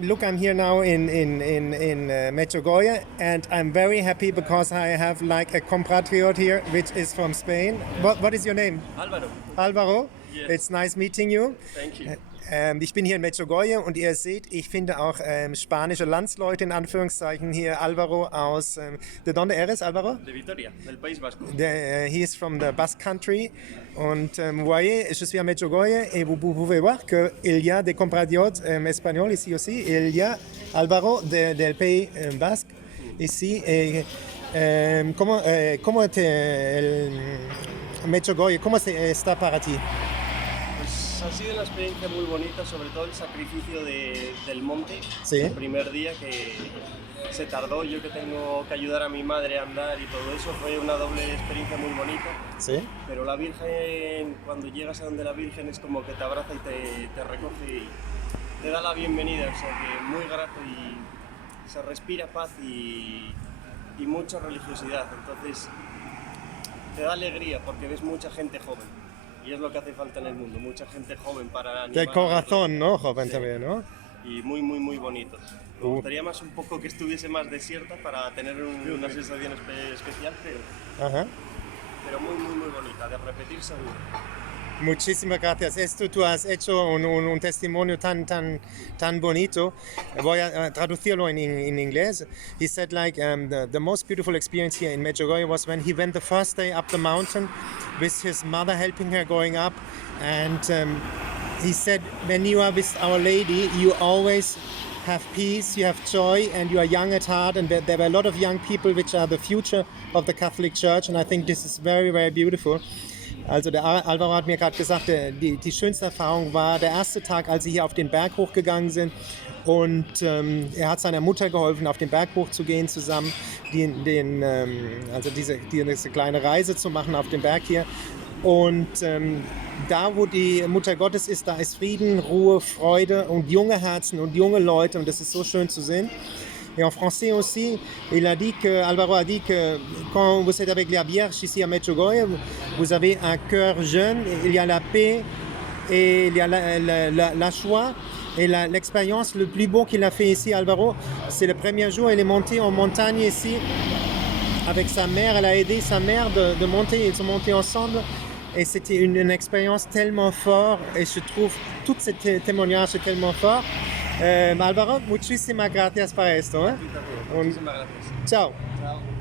look, I'm here now in Medjugorje, and I'm very happy because I have like a compatriot here, which is from Spain. What is your name? Álvaro. Alvaro? Yes. It's nice meeting you. Thank you. Ich bin hier in Medjugorje und ihr seht, ich finde auch spanische Landsleute in Anführungszeichen hier. Alvaro aus... ¿De dónde eres, Alvaro? De Vitoria, del País Vasco. He is from the Basque Country. Und vous voyez, je suis à Medjugorje et vous pouvez voir qu'il y a des compatriotes espagnols ici aussi. Il y a Alvaro del Pays Basque ici. ¿Cómo Medjugorje, cómo está para ti? Pues ha sido una experiencia muy bonita, sobre todo el sacrificio del monte. Sí. El primer día que se tardó, yo que tengo que ayudar a mi madre a andar y todo eso, fue una doble experiencia muy bonita. Sí. Pero la Virgen, cuando llegas a donde la Virgen es como que te abraza y te recoge y te da la bienvenida, o sea que muy grato y se respira paz y mucha religiosidad, entonces te da alegría porque ves mucha gente joven. Y es lo que hace falta en el mundo, mucha gente joven para animar. De corazón, ¿no? Joven Sí. también, ¿no? Y muy, muy, muy bonitos. Me gustaría más un poco que estuviese más desierta para tener una sensación especial, pero muy, muy, muy bonita, de repetir seguro. Muchísimas gracias. Tú has hecho un testimonio tan bonito. Voy a traducirlo en inglés. He said like the most beautiful experience here in Medjugorje was when he went the first day up the mountain with his mother helping her going up, and he said when you are with Our Lady you always have peace, you have joy, and you are young at heart, and there were a lot of young people which are the future of the Catholic Church, and I think this is very, very beautiful. Also der Alvaro hat mir gerade gesagt, die schönste Erfahrung war der erste Tag, als sie hier auf den Berg hochgegangen sind, und er hat seiner Mutter geholfen, auf den Berg hochzugehen zusammen, diese kleine Reise zu machen auf dem Berg hier. Und da, wo die Mutter Gottes ist, da ist Frieden, Ruhe, Freude und junge Herzen und junge Leute, und das ist so schön zu sehen. Et en français aussi, Alvaro a dit que quand vous êtes avec la Vierge ici à Medjugorje, vous avez un cœur jeune, il y a la paix et il y a la joie. Et l'expérience le plus beau qu'il a fait ici, Alvaro, c'est le premier jour, il est monté en montagne ici avec sa mère, elle a aidé sa mère de monter, ils sont montés ensemble. Et c'était une expérience tellement forte, et je trouve tout ce témoignage tellement fort. Alvaro, muchísimas gracias para esto. Muchísimas gracias. Ciao. Chao.